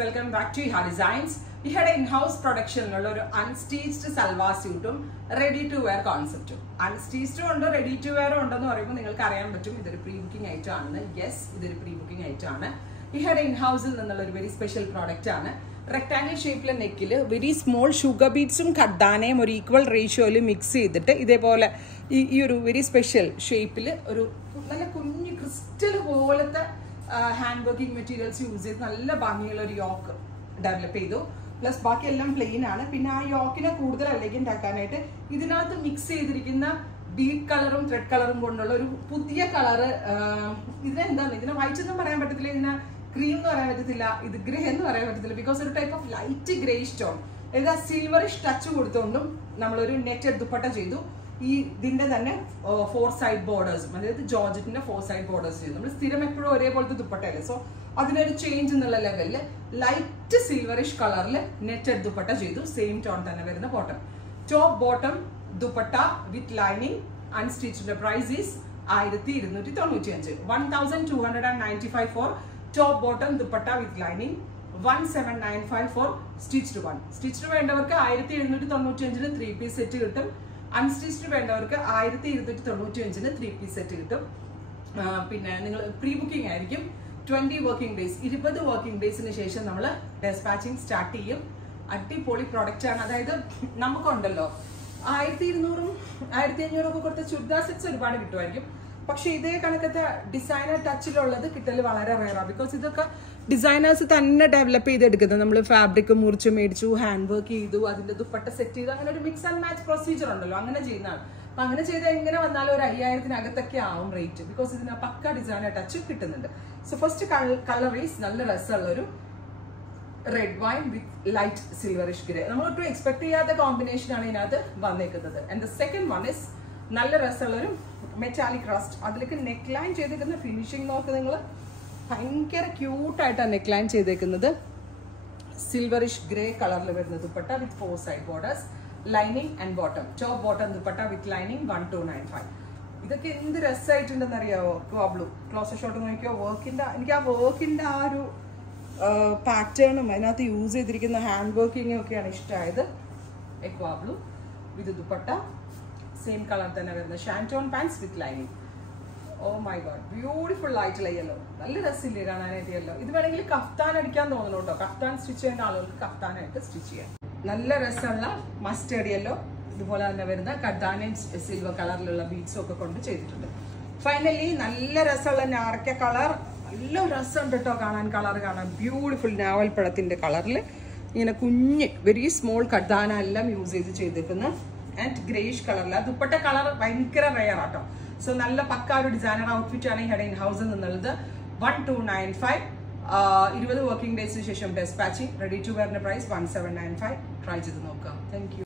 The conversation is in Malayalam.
welcome back to Iha Designs. We had an in-house production ഒരു unstitched salwar suit ready to wear concept. Unstitched ഉണ്ട് ready to wear ഉണ്ടെന്ന് പറയുമ്പോൾ നിങ്ങൾക്ക് അറിയാൻ പറ്റും ഇതൊരു പ്രീ ബുക്കിംഗ് ഐറ്റം ആണ്. യെസ്, ഇതൊരു പ്രീ ബുക്കിംഗ് ഐറ്റം ആണ്. ഇഹയുടെ ഇൻഹൗസിൽ നിന്നുള്ള ഒരു വെരി സ്പെഷ്യൽ പ്രോഡക്റ്റ് ആണ്. റെക്ടാങ്കിൾ ഷേപ്പിലെ നെക്കിൽ വെരി സ്മോൾ ഷുഗർ ബീഡ്സും ഖദ്ദാനയും ഒരു ഈക്വൽ റേഷ്യോയിൽ മിക്സ് ചെയ്തിട്ട് ഇതേപോലെ ഈ ഒരു വെരി സ്പെഷ്യൽ ഷേപ്പിൽ ഒരു നല്ല കുഞ്ഞു ക്രിസ്റ്റൽ പോലത്തെ ഹാൻഡ് വർക്കിംഗ് മെറ്റീരിയൽസ് യൂസ് ചെയ്ത് നല്ല ഭംഗിയുള്ള ഒരു യോക്ക് ഡെവലപ്പ് ചെയ്തു. പ്ലസ് ബാക്കി എല്ലാം പ്ലെയിൻ ആണ്. പിന്നെ ആ യോക്കിനെ കൂടുതൽ എലഗന്റ് ആക്കാനായിട്ട് ഇതിനകത്ത് മിക്സ് ചെയ്തിരിക്കുന്ന ബീഡ് കളറും ത്രെഡ് കളറും കൊണ്ടുള്ള ഒരു പുതിയ കളറ്. ഇതിനെന്താണ്, ഇതിനെ വൈറ്റ് എന്നും പറയാൻ പറ്റത്തില്ല, ഇതിനെ ക്രീം എന്ന് പറയാൻ പറ്റത്തില്ല, ഇത് ഗ്രേ എന്ന് പറയാൻ പറ്റത്തില്ല. ബിക്കോസ് ഒരു type of light grey stone, അതായത് ആ സിൽവറിഷ് ടച്ച് കൊടുത്തുകൊണ്ടും നമ്മളൊരു നെറ്റഡ് ദുപ്പട്ട ചെയ്തു. ഇതിന്റെ തന്നെ 4 സൈഡ് ബോർഡേഴ്സും, അതായത് ജോർജറ്റിന്റെ 4 സൈഡ് ബോർഡേഴ്സ് ചെയ്തു. നമ്മൾ സ്ഥിരം എപ്പോഴും ഒരേപോലത്തെ ദുപ്പട്ടയല്ലേ, സോ അതിനൊരു ചേഞ്ച് എന്നുള്ള ലെവലിൽ ലൈറ്റ് സിൽവറിഷ് കളറിൽ നെറ്റഡ് ദുപ്പട്ട ചെയ്തു. സെയിം ടോൺ തന്നെ വരുന്ന bottom. Top bottom dupatta with lining unstitched. Price is 1295. 1295 for top bottom dupatta with lining, 1795 for stitched one. Stitched വേണ്ടവർക്ക് 1795 3 പീസ് സെറ്റ് കിട്ടും. അൺസ്റ്റിച്ച്ഡ് വേണ്ടവർക്ക് 1295 3 പീസ് സെറ്റ് കിട്ടും. പിന്നെ നിങ്ങൾ പ്രീ ബുക്കിംഗ് ആയിരിക്കും. 20 വർക്കിംഗ് ഡേയ്സ്, 20 വർക്കിംഗ് ഡേയ്സിന് ശേഷം നമ്മൾ ഡെസ്പാച്ചിങ് സ്റ്റാർട്ട് ചെയ്യും. അടിപൊളി പ്രോഡക്റ്റ് ആണ്. അതായത് നമുക്കുണ്ടല്ലോ 1200 1500 ഒക്കെ കൊടുത്ത ചുരിദാർ സെറ്റ്സ് ഒരുപാട് കിട്ടുമായിരിക്കും. പക്ഷെ ഇതേ കണക്കത്തെ ഡിസൈനർ ടച്ചിലുള്ളത് കിട്ടൽ വളരെ റെയറാണ്. ബിക്കോസ് ഇതൊക്കെ ഡിസൈനേഴ്സ് തന്നെ ഡെവലപ്പ് ചെയ്തെടുക്കുന്നത്. നമ്മൾ ഫാബ്രിക് മുറിച്ച് മേടിച്ചു, ഹാൻഡ് വർക്ക് ചെയ്തു, അതിന്റെ ദുപ്പട്ട സെറ്റ് ചെയ്തു, അങ്ങനെ ഒരു മിക്സ് ആൻഡ് മാച്ച് പ്രൊസീജിയർ ഉണ്ടല്ലോ, അങ്ങനെ ചെയ്യുന്നതാണ്. അപ്പൊ അങ്ങനെ ചെയ്ത് എങ്ങനെ വന്നാലും ഒരു 5000-നകത്തൊക്കെ ആവും റേറ്റ്. ബിക്കോസ് ഇതിന് പക്ക ഡിസൈനർ ടച്ച് കിട്ടുന്നുണ്ട്. സോ ഫസ്റ്റ് കളർ ഈസ് നല്ല രസമുള്ള ഒരു red wine with light silverish grey. നമ്മൾ ഒട്ടും എക്സ്പെക്ട് ചെയ്യാത്ത കോമ്പിനേഷൻ ആണ് ഇതിനകത്ത് വന്നേക്കുന്നത്. And the second one is നല്ല രസമുള്ളൊരു മെറ്റാലിക് റസ്റ്റ്. അതിലേക്ക് നെക്ക് ലൈൻ ചെയ്തേക്കുന്ന ഫിനിഷിംഗ് നോക്ക് നിങ്ങൾ, ഭയങ്കര ക്യൂട്ടായിട്ടാണ് നെക്ക് ലൈൻ ചെയ്തേക്കുന്നത്. സിൽവറിഷ് ഗ്രേ കളറിൽ വരുന്ന ദുപ്പട്ട വിത്ത് 4 side borders, lining and bottom. Top bottom dupatta with lining 1295. ഇതൊക്കെ എന്ത് രസമായിട്ടുണ്ടെന്ന് അറിയാവോ? ബ്ലൂ ക്ലോസർ ഷോട്ട് നോക്കിയോ, വർക്കിന്റെ എനിക്ക് ആ വർക്കിന്റെ ആ ഒരു പാറ്റേണും അതിനകത്ത് യൂസ് ചെയ്തിരിക്കുന്ന ഹാൻഡ് വർക്കിങ്ങും ഒക്കെയാണ് ഇഷ്ടമായത്. Aqua blue with dupatta, same colour തന്നെ വരുന്ന shantoon pants with lining. Oh my god, beautiful ആയിട്ടുള്ള യെല്ലോ. നല്ല രസമില്ലേ കാണാനായിട്ട് യെല്ലോ. ഇത് വേണമെങ്കിൽ കഫ്താൻ അടിക്കാൻ തോന്നുന്നു കേട്ടോ. കഫ്താൻ സ്റ്റിച്ച് ചെയ്യുന്ന ആളുകൾക്ക് കഫ്താനായിട്ട് സ്റ്റിച്ച് ചെയ്യാം. നല്ല രസമുള്ള മസ്റ്റേർഡ് യെല്ലോ, ഇതുപോലെ തന്നെ വരുന്ന ഖദ്ദാനയും സിൽവർ കളറിലുള്ള ബീഡ്സും ഒക്കെ കൊണ്ട് ചെയ്തിട്ടുണ്ട്. ഫൈനലി നല്ല രസമുള്ള നാർക്ക കളർ. നല്ല രസമുണ്ട് കേട്ടോ കാണാൻ, കളർ കാണാൻ ബ്യൂട്ടിഫുൾ നാവൽപ്പഴത്തിന്റെ കളറിൽ ഇങ്ങനെ കുഞ്ഞ് വെരി സ്മോൾ ഖദ്ദാന എല്ലാം യൂസ് ചെയ്തേക്കുന്ന ആൻഡ് ഗ്രേഷ് കളറിൽ. ദുപ്പട്ട കളർ ഭയങ്കര റെയർ ആട്ടോ. സോ നല്ല പക്ക ഒരു ഡിസൈനർ ഔട്ട്ഫിറ്റ് ആണ് ഈ ഹെഡ് ഇൻ ഹൗസിൽ നിന്നുള്ളത്. 1295. 20 വർക്കിംഗ് ഡേയ്സിന് ശേഷം ഡെസ്പാച്ചിങ് റെഡി ടു വെയറിന്റെ പ്രൈസ് 1795. ട്രൈ ചെയ്ത് നോക്കാം. Thank U.